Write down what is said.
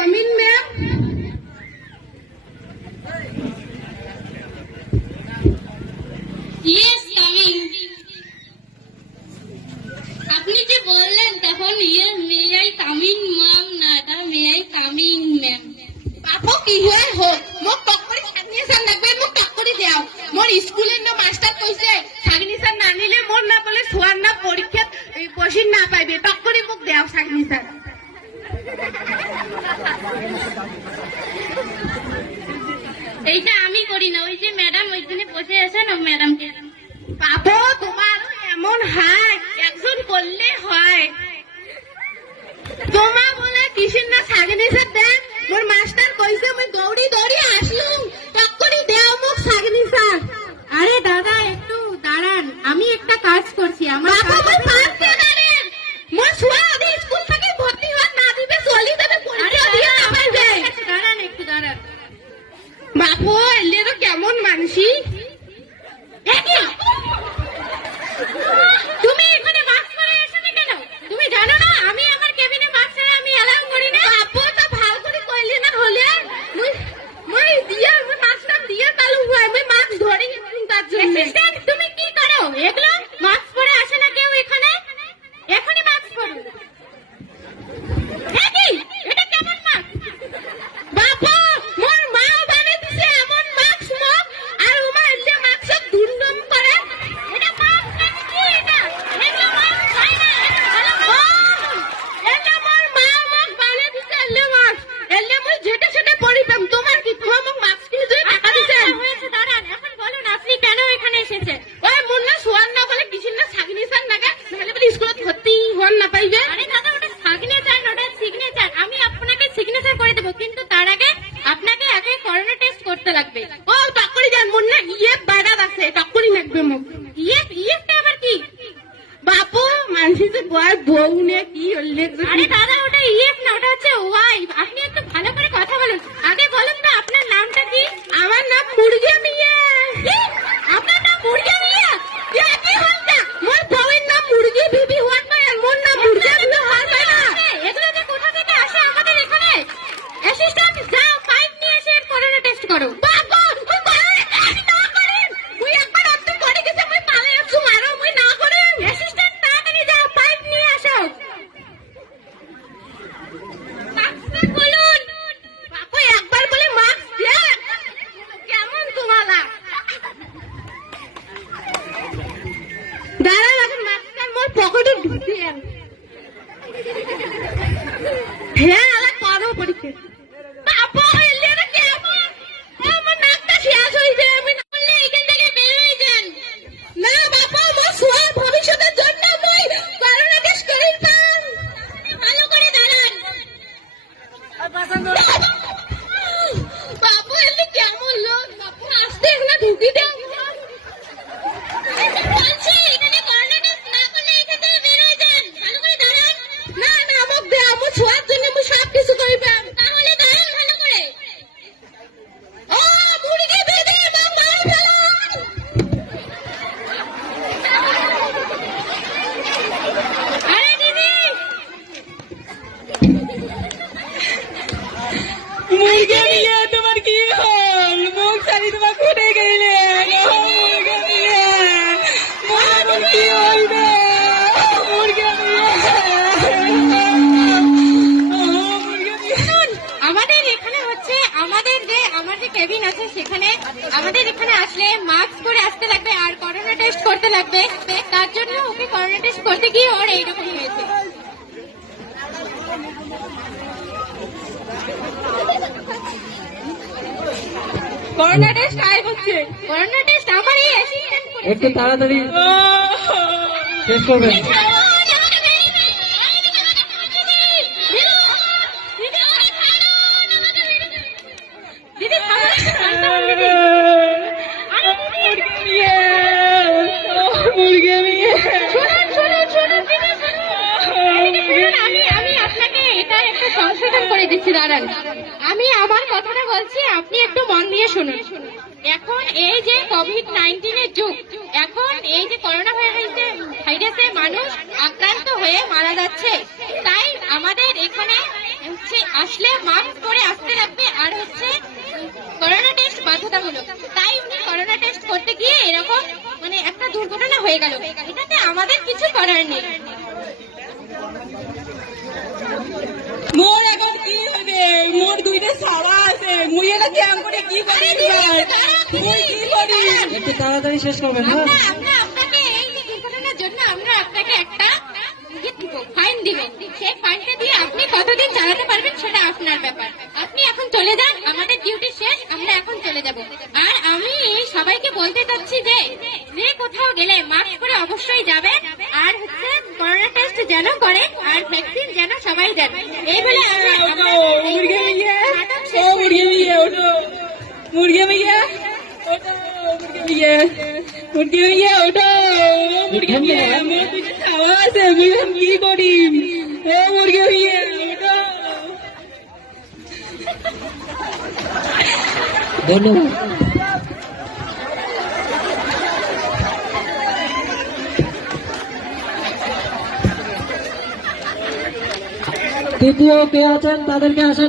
come in, ma'am? Yes, coming. আপনি যে বললেন তখন may I come in, ma'am? না, এটা may I come in, ma'am. বাপু কি হয় হোক মোক টক কৰি সাগনিছান লাগবে মোক টক কৰি দেও মোৰ স্কুলের না মাস্টার কইছে সাগনিছান না নিলে মোর না বলে সোয়ার না পরীক্ষা বসিন না পাইবে টক কৰি মোক দেও সাগনিছান এইটা আমি করি না, ওই যে ম্যাডাম ওইখানে বসে আছেন ও ম্যাডামকে। বাপু তোমার এমন হাই একজন করলে হয় তোমা বলে কিসিন না সাগনিছান দেন মোর মাস্টার কইছে মই দৌড়ি দৌড়ি আসলুম টক কৰি দেও মোক সাগনিছান। আরে দাদা একটু দাঁড়ান, আমি একটা কাজ করছি। আমার বাপু মই ফার্স্ট জানেন মোর সোয়া আদি স্কুল থেকে ভর্তি হওয়ার না দিবে চলি যাবে পরীক্ষা দিয়ে না পাইবে। দাঁড়ান একটু দাঁড়ান। বাপু এলে তো কেমন মানসি তুমি এখানে মাস্ক পরে এসেছো কেন? তুমি জানো না আমি আমার কেবিনে মাস্ক ছাড়া আমি এলাও করি না। বাপু তো ভালো করে কইলি না হলে মই দিয়া মই মাস্কটা দিয়ে পালু হয় মই মাস্ক ধরে গেছিলাম তার জন্য। অ্যাসিস্ট্যান্ট তুমি কি করো এগুলো? মাস্ক পরে আসে না কেউ এখানে? এখনই মাস্ক পরো। কি এটা কেমন মাস্ক? বাপু মোর মা বানে দিছে এমন মাস্ক মোক আর ওমা এলে মাস্ক দুর্নম করে এটা মাস্ক নাকি কি এটা? এগুলো মাস্ক হয় না, এটা ভালো মাস্ক। এটা মোর মা মোক বানে দিছে এলে মাস্ক এলে মই যেটা সেটা পরিতাম তোমার কি তোমার মোক মাস্ক কিনে দিয়ে টাকা দিছে হয়েছে দাঁড়ান, এখন বলুন আপনি কেন এখানে এসেছেন? ওই মুন্না সোয়ান না বলে কিসিন না সাগনিছান নাগে নাহলে বলে স্কুলত ভর্তি হন না পাইবে। আরে দাদা ওটা সিগনেচার ওটা সিগনেচার, আমি আপনাকে সিগনেচার করে দেবো, কিন্তু তার আগে আপনাকে আগে করোনা টেস্ট করতে লাগবে। ও টকরি দেন মুন্না ইয়ে বাইরা আছে টকরি লাগবে মোক। ইয়েটা আবার কি? বাপু মানসি যে বয় বউ নে কি হলে আরে দাদা ওটা ইয়েফ না, ওটা হচ্ছে ওয়াইফ। আপনি একটু ভালো করে কথা বলুন। আগে বলুন তো আপনার নামটা কি? আমার নাম মুরগি মিয়া। কি? আপনার নাম মুরগি মিয়া? কি হলতা মোর বউয়ের নাম মুরগি বিবি হওয়ার পায় মোর নাম মুরগি বিবি হওয়ার পায় না। এগুলো যে কোথা থেকে আসে আমাদের এখানে? অ্যাসিস্ট্যান্ট যাও পাইপ নিয়ে এসে করোনা টেস্ট করো। বাপু মই বারে কাজ না করেন মুই একবার অত পড়ে গেছে মই পালে একটু মারো মই না করেন। অ্যাসিস্ট্যান্ট তাড়াতাড়ি যাও পাইপ নিয়ে আসো। মাস্ক খুলুন। বাপু একবার বলে মাস্ক দে কেমন তোমালা দাঁড়া এখন মাস্কটা মোর পকেটে ঢুকে দেন। হ্যাঁ আলা করো পরীক্ষা। বাপু এলে না কেমন আমার নাকটা শেষ হইছে আমি না বললে এখান থেকে বের হয়ে যান। না বাপু মোর সোয়া ভবিষ্যতের জন্য মই করোনা টেস্ট করিতাম। ভালো করে দাঁড়ান। বাপু এলে কেমন লোক বাপু আসতে এখানে ঢুকি দেও বলছি এখানে করোনা টেস্ট না করলে এখান থেকে বের হয়ে যান। ভালো করে দাঁড়ান। না না আমাকে দে আমার ছোঁয়ার জন্য আমি সব কিছু করিবাম। তাহলে দাঁড়ান ভালো করে। ও মুরগি বেঁধে দাম মারি ফেলান। আরে দিদি মুরগি নিয়ে তোমার কি হল মুখ সারি তোমার খুঁটে গেলে মুরগি নিয়ে মোর কি হইবে মুরগি আমাদের এখানে হচ্ছে আমাদের যে কেবিন আছে সেখানে আমাদের এখানে আসলে মাস্ক পরে আসতে লাগবে আর করোনা টেস্ট করতে লাগবে। তার জন্য ওকে করোনা টেস্ট করতে গিয়ে ওর এইরকম হয়েছে। করোনা টেস্ট আয় হচ্ছে। করোনা টেস্ট আমার এই অ্যাসিস্ট্যান্ট করেছে। একটু তাড়াতাড়ি শেষ করবেন। দিদি খাবার শান্ত হন দিদি। আরে দিদি মুরগি নিয়ে শুনুন দিদি শুনুন। আমি আপনাকে এটা একটা সংশোধন করে দিচ্ছি, দাঁড়ান। আমি আমার কথাটা বলছি, আপনি একটু মন দিয়ে শুনুন। এখন এই যে কোভিড-19 এর যুগ, এখন এই যে করোনা ভাইরাসে মানুষ আক্রান্ত হয়ে মারা যাচ্ছে, তাই আমাদের এখানে হচ্ছে আসলে মাস্ক পরে আসতে রাখবে, আর হচ্ছে করোনা টেস্ট বাধ্যতামূলক। তাই উনি করোনা টেস্ট করতে গিয়ে এরকম মানে একটা দুর্ঘটনা হয়ে গেল, এটাতে আমাদের কিছু করার নেই। মোর এখন কি হবে? মোর দুইটা ছাওয়া আছে, মুই এটা ক্যাম করে কি করি এবার? মুই কি করি? একটু তাড়াতাড়ি শেষ করবেন, হ্যাঁ? আমরা আপনাকে এই যে দুর্ঘটনার জন্য আমরা আপনাকে একটা ফাইন দিবেন। সেই ফাইনটা দিয়ে আপনি কতদিন চালাতে পারবেন সেটা আপনার ব্যাপার। আপনি এখন চলে যান, আমাদের ডিউটি শেষ, আমরা এখন চলে যাব। আর আমি সবাইকে বলতে চাচ্ছি যে যে কোথাও গেলে মাস্ক পরে অবশ্যই যাবে, আর হচ্ছে করোনা টেস্ট যেন করে, আর ভ্যাকসিন যেন সবাই দেন। এই বলে মুরগি ভাইয়া, ও মুরগি ভাইয়া ওঠো, মুরগি ভাইয়া ওঠো, মুরগি ভাইয়া, মুরগি ভাইয়া ওঠো, মুরগি ভাইয়া, মোর দুইটা ছাওয়া আছে, মুই এখন কি করি? ও মুরগি ভাইয়া ওঠো। ধন্যবাদ। তৃতীয় কে আছেন তাদেরকে আসা